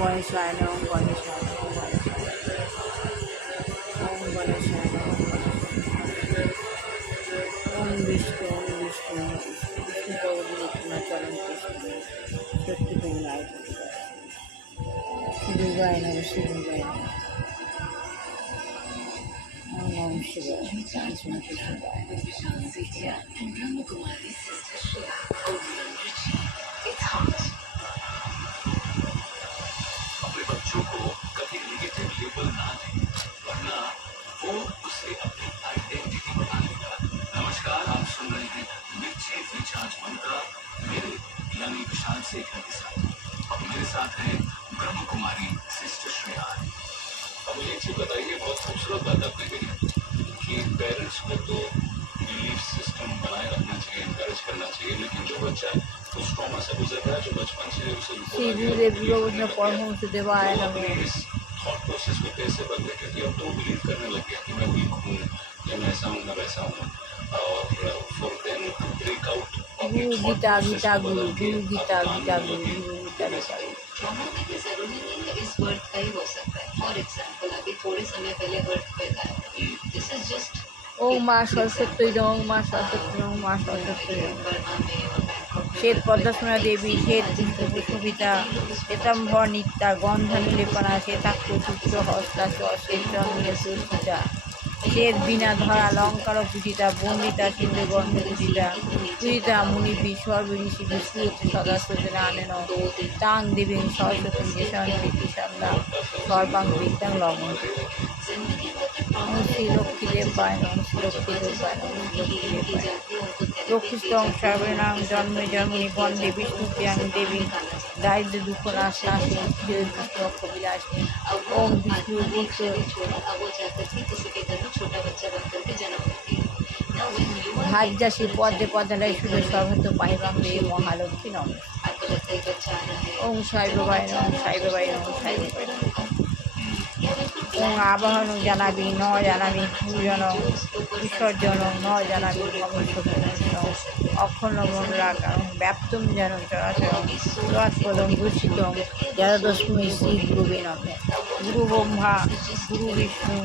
গণেশায় নমঃ, ওম গণেশায় নমঃ, ওম গণেশায় নমঃ, ওম বিষ্ণু, ওম বিষ্ণু, বিষ্ণু প্রভুর চরণ কৃষ্ণ সত্যি বিনায় শিবায় নমঃ, শিবায় নমঃ, ওম নম শিবায়, अपने बच्चों को कभी नेगेटिव लेबल ना दें, वरना वो उसे अपनी आइडेंटिटी बना लेगा। नमस्कार, आप सुन रहे हैं मिर्ची रिचार्ज मन का मेरे यानी विशाल शेखर के साथ। अब मेरे साथ है ब्रह्म कुमारी सिस्टर श्रेया। अब मुझे एक चीज बताइए, बहुत खूबसूरत बात आपने कही कि पेरेंट्स को तो बिलीफ सिस्टम बनाए रखना चाहिए, एनकरेज करना चाहिए, लेकिन जो बच्चा उस ट्रॉमा से गुजर रहा है, जो बचपन से उसे श्री गुरुदेव गोविंद परमहंस देवाय नमः। थॉट प्रोसेस को कैसे बदले, क्योंकि अब तो बिलीव करने लग गया कि मैं वीक हूँ या मैं ऐसा हूँ, मैं वैसा हूँ, और for them to break out Guru Gita Gita Guru, Guru Gita Gita Guru, Guru Gita Gita Guru. Trauma देखिए जरूरी नहीं है इस बर्थ का ही हो सकता है। फॉर एग्जाम्पल अभी थोड़े समय पहले बर्थ हुआ है, दिस इज जस्ट ओम माँ सरस्वती नमः, माँ सरस्वती नमः, माँ सरस्वती नमः। श्वेत पद्मसुना देवी, श्वेत पुष्पिता, श्वेताम्बर नित्या, गन्धानुलेपना, श्वेताक्षुचित्र हस्ता श्वेत चंद्र सुस्मिता, श्वेत बीना धरा अलंकार पूजिता, बंदिता सिंधु गंध पूजिता, पूजिता मुनि सर्व ऋषि विष्णु सदास्वती नानेन तां देवीं सरस्वती देशांति सन्दा सर्वां विद्यां लभन्ते। ओम श्री लक्ष्मी देवाय नमः, श्री लक्ष्मी देवाय नमः, लक्ष्मी देवाय लक्ष्मीस्तং सर्वेणां जन्मे जन्मनि वन्दे विष्णुप्रियां देवीं दारिद्र्य दुःख नाशनाशिनी विष्णु कविलासिनी। ओम विष्णु गुप्त भाज्यासी पद्मे पद्मलय सुरे सर्वत पाहिबां देवी महालक्ष्मी नमः। ओम साई बाबाय नमः, साई बाबाय नमः, साई बाबाय नमः। ओम आवाहन जानाबि न जानाबि पूजन विसर्जन न जानाबि अखंड मंगलाकारं व्याप्तं जेन चराचरं तत्पदं दूषितं जलदस्मै श्री गुरुवे नमः। गुरु ब्रह्मा गुरु विष्णु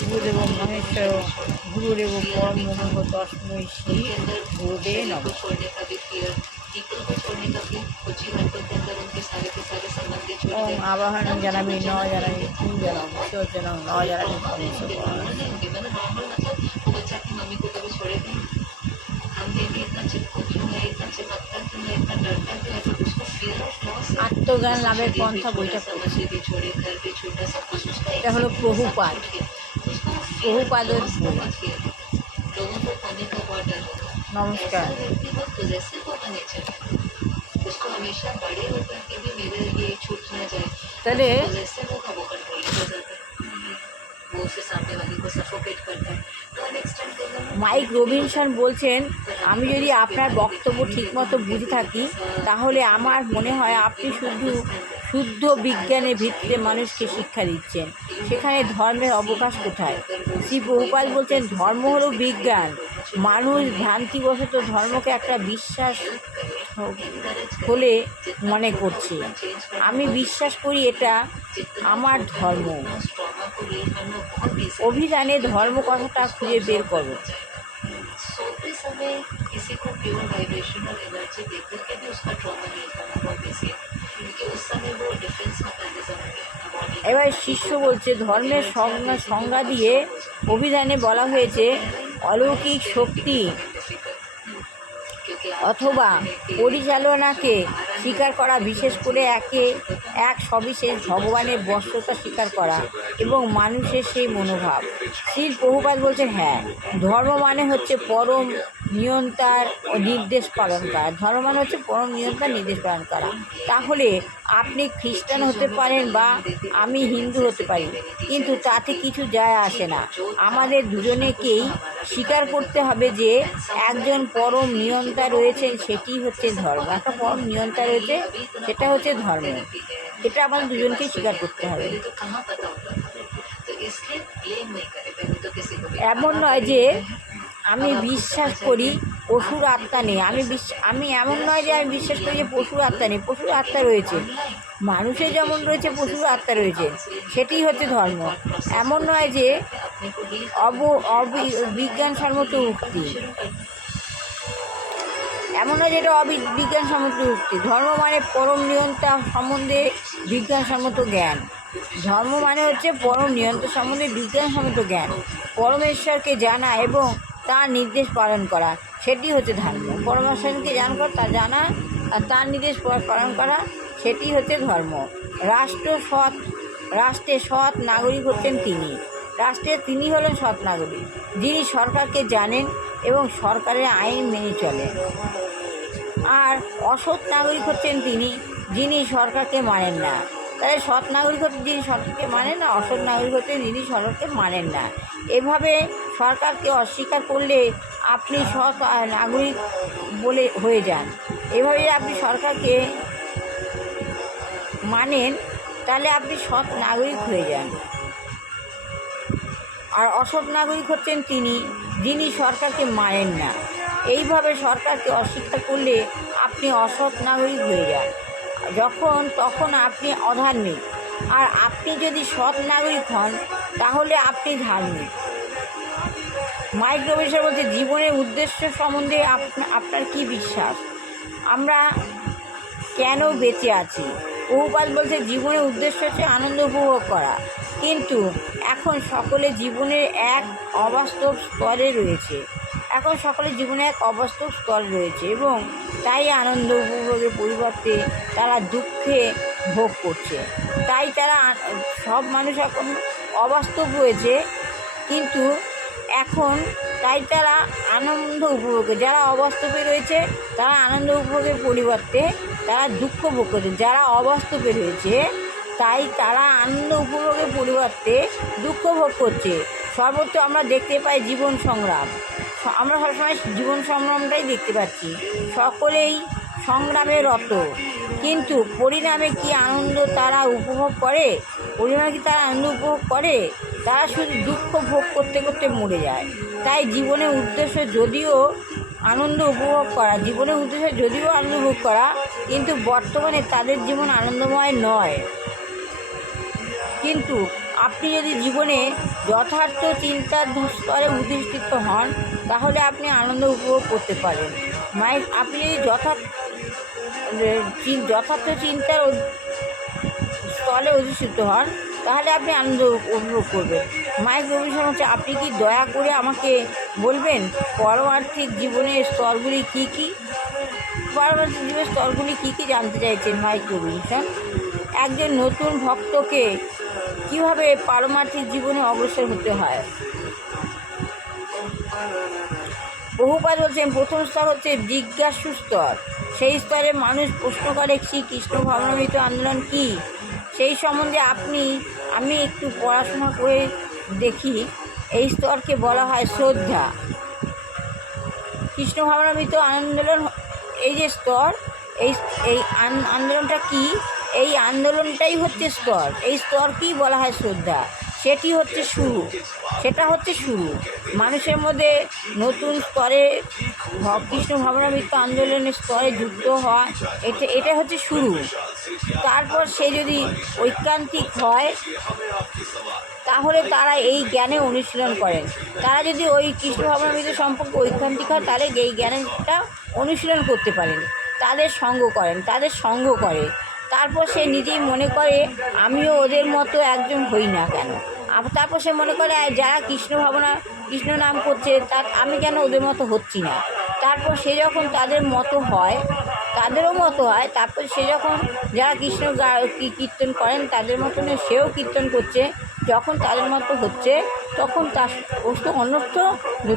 गुरुदेव महेश्वर गुरुदेव परब्रह्म तस्मै श्री गुरुवे नमः। ओम आवाहन जानामि न जानामि पूजन विसर्जन न जानामि আত্মজ্ঞান লাভের পন্থা বইটা পড়েছি। এটা হলো প্রভুপাদ, প্রভুপাদের বই। নমস্কার। তাহলে মাইক রবিনসন বলছেন, আমি যদি আপনার বক্তব্য ঠিকমতো বুঝে থাকি তাহলে আমার মনে হয় আপনি শুদ্ধ বিজ্ঞানের ভিত্তিতে মানুষকে শিক্ষা দিচ্ছেন, সেখানে ধর্মের অবকাশ কোথায়? শ্রী প্রভুপাদ বলছেন ধর্ম হলো বিজ্ঞান। মানুষ ভ্রান্তিবশত ধর্মকে একটা বিশ্বাস বলে মনে করছে। আমি বিশ্বাস করি এটা আমার ধর্ম। অভিধানে ধর্ম কথাটা খুঁজে বের করো। এবার শিষ্য বলছে ধর্মের সংজ্ঞা দিয়ে অভিধানে বলা হয়েছে অলৌকিক শক্তি অথবা পরিচালনাকে স্বীকার করা, বিশেষ করে এক সবিশেষ ভগবানের বশ্যতা স্বীকার করা এবং মানুষের সেই মনোভাব। শ্রী প্রভুপাদ বলছেন হ্যাঁ, ধর্ম মানে হচ্ছে পরম নিয়ন্তার ও নির্দেশ পালন করা। ধর্ম মানে হচ্ছে পরম নিয়ন্তার নির্দেশ পালন করা। তাহলে আপনি খ্রিস্টান হতে পারেন বা আমি হিন্দু হতে পারি, কিন্তু তাতে কিছু যায় আসে না। আমাদের দুজনেকেই স্বীকার করতে হবে যে একজন পরম নিয়ন্তা রয়েছেন, সেটি হচ্ছে ধর্ম। একটা পরম নিয়ন্তা রয়েছে, সেটা হচ্ছে ধর্ম। এটা আমাদের দুজনকেই স্বীকার করতে হবে। এমন নয় যে আমি বিশ্বাস করি পশুর আত্মা নেই। আমি এমন নয় যে আমি বিশ্বাস করি যে পশুর আত্মা নেই। পশুর আত্মা রয়েছে, মানুষের যেমন রয়েছে পশুর আত্মা রয়েছে, সেটি হচ্ছে ধর্ম। এমন নয় যে अपने को डील বিজ্ঞানসম্মত উক্তি, এমন নয় যে এটা বিজ্ঞানসম্মত উক্তি। ধর্ম মানে পরম নিয়ন্তা সম্বন্ধে বিজ্ঞানসম্মত জ্ঞান। ধর্ম মানে হচ্ছে পরম নিয়ন্তা সম্বন্ধে বিজ্ঞানসম্মত জ্ঞান, পরমেশ্বরকে জানা এবং তার নির্দেশ পালন করা, সেটি হচ্ছে ধর্ম। পরমেশ্বরকে জানা আর তার নির্দেশ পালন করা, সেটি হচ্ছে ধর্ম। রাষ্ট্রের সৎ নাগরিক হচ্ছেন তিনি। তিনি হলেন সৎ নাগরিক, যিনি সরকারকে জানেন এবং সরকারের আইন মেনে চলেন। আর অসৎ নাগরিক হচ্ছেন তিনি, যিনি সরকারকে মানেন না। তাহলে সৎ নাগরিক হচ্ছেন যিনি সরকারকে মানেন না, অসৎ নাগরিক হচ্ছেন যিনি সরকারকে মানেন না। এভাবে সরকারকে অস্বীকার করলে আপনি সৎ নাগরিক বলে হয়ে যান। এভাবে আপনি সরকারকে মানেন, তাহলে আপনি সৎ নাগরিক হয়ে যান। আর অসৎ নাগরিক হচ্ছেন তিনি, যিনি সরকারকে মানেন না। এইভাবে সরকারকে অস্বীকার করলে আপনি অসৎ নাগরিক হয়ে যান। তখন আপনি অধার্মিক। আর আপনি যদি সৎ নাগরিক হন, তাহলে আপনি ধার্মিক। মাইক রবিনসন বলছে, জীবনের উদ্দেশ্য সম্বন্ধে আপনার কি বিশ্বাস? আমরা কেন বেঁচে আছি? বহুপাল বলছে, জীবনের উদ্দেশ্য হচ্ছে আনন্দ উপভোগ করা। কিন্তু এখন সকলে জীবনের এক অবাস্তব স্তরে রয়েছে। এবং তাই আনন্দ উপভোগের পরিবর্তে তারা দুঃখে ভোগ করছে। তাই সব মানুষ এখন অবাস্তব রয়েছে, কিন্তু তারা আনন্দ উপভোগে, যারা অবাস্তবে রয়েছে তারা আনন্দ উপভোগের পরিবর্তে তারা দুঃখ ভোগ করছে। যারা অবাস্তবে রয়েছে তারা আনন্দ উপভোগের পরিবর্তে দুঃখ ভোগ করছে। সর্বত্র আমরা দেখতে পাই জীবন সংগ্রাম। আমরা সবসময় জীবন সংগ্রামটাই দেখতে পাচ্ছি। সকলেই সংগ্রামে রত, কিন্তু পরিণামে কি আনন্দ তারা উপভোগ করে? তারা শুধু দুঃখ ভোগ করতে করতে মরে যায়। তাই জীবনের উদ্দেশ্য যদিও আনন্দ উপভোগ করা, কিন্তু বর্তমানে তাদের জীবন আনন্দময় নয়। কিন্তু আপনি যদি জীবনে যথার্থ চিন্তার স্তরে অধিষ্ঠিত হন, তাহলে আপনি আনন্দ উপভোগ করতে পারেন। আপনি যদি যথার্থ চিন্তার স্তরে অধিষ্ঠিত হন, তাহলে আপনি আনন্দ উপভোগ করবেন। মাইক রবিনসন হচ্ছে, আপনি কি দয়া করে আমাকে বলবেন পারমার্থিক জীবনের স্তরগুলি কী কী? পারমার্থিক জীবনের স্তরগুলি কী কী জানতে চাইছেন মাইক রবিনসন। একজন নতুন ভক্তকে কীভাবে পারমার্থিক জীবনে অগ্রসর হতে হয়? বহুপাল বলছেন, প্রথম স্তর হচ্ছে জিজ্ঞাসু স্তর। সেই স্তরে মানুষ প্রশ্ন করে, শ্রীকৃষ্ণ ভাবনামৃত আন্দোলন কী? সেই সম্বন্ধে আমি একটু পড়াশোনা করে দেখি। এই স্তরকে বলা হয় শ্রদ্ধা। কৃষ্ণ ভাবনামৃত আন্দোলন, এই যে স্তর, এই আন্দোলনটা কি? এই আন্দোলনটাই হচ্ছে স্তর। এই স্তরকেই বলা হয় শ্রদ্ধা। সেটা হচ্ছে শুরু। মানুষের মধ্যে নতুন স্তরে কৃষ্ণ ভাবনামৃত আন্দোলনের স্তরে যুক্ত হওয়া, এটা হচ্ছে শুরু। তারপর সে যদি ঐকান্তিক হয়, তাহলে তারা এই জ্ঞানে অনুশীলন করেন। তারা যদি ওই কৃষ্ণ ভাবনামৃত সম্পর্কে ঐকান্তিক হয়, তাহলে এই জ্ঞানটা অনুশীলন করতে পারেন। তাদের সঙ্গ করে। তারপর সে নিজেই মনে করে, আমিও ওদের মতো একজন হই না কেন? তারপর সে মনে করে, যারা কৃষ্ণ নাম করছে, আমি কেন ওদের মতো হচ্ছি না? তারপর সে যখন তাদেরও মতো হয়, তারপর সে যখন যারা কৃষ্ণ কীর্তন করেন তাদের মতন সেও কীর্তন করছে, যখন তাদের মতো হচ্ছে, তখন তার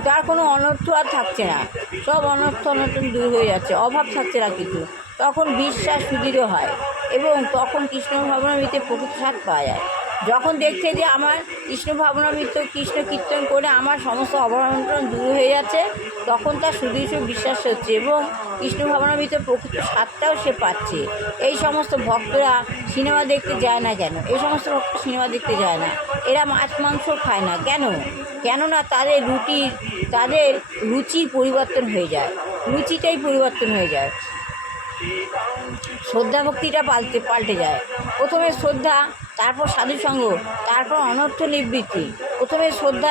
তার কোনো অনর্থ আর থাকছে না। সব অনর্থন দূর হয়ে যাচ্ছে, অভাব থাকছে না কিছু। তখন বিশ্বাস সুদৃঢ় হয় এবং তখন কৃষ্ণ ভাবনামৃতে প্রকৃত স্বাদ পাওয়া যায়। যখন দেখছে যে আমার কৃষ্ণ ভাবনামৃত কৃষ্ণ কীর্তন করে আমার সমস্ত অবলম্বন দূর হয়ে যাচ্ছে, তখন তার সুদৃঢ় বিশ্বাস হচ্ছে এবং কৃষ্ণ ভাবনামৃত প্রকৃত স্বাদটাও সে পাচ্ছে। এই সমস্ত ভক্তরা সিনেমা দেখতে যায় না কেন? এরা মাছ মাংস খায় না কেন? কেননা তাদের রুচির পরিবর্তন হয়ে যায়, রুচিটাই পরিবর্তন হয়ে যায়। শ্রদ্ধা ভক্তিটা পাল্টে যায়। প্রথমে শ্রদ্ধা, তারপর সাধুসঙ্গ, তারপর অনর্থ নিবৃত্তি। প্রথমে শ্রদ্ধা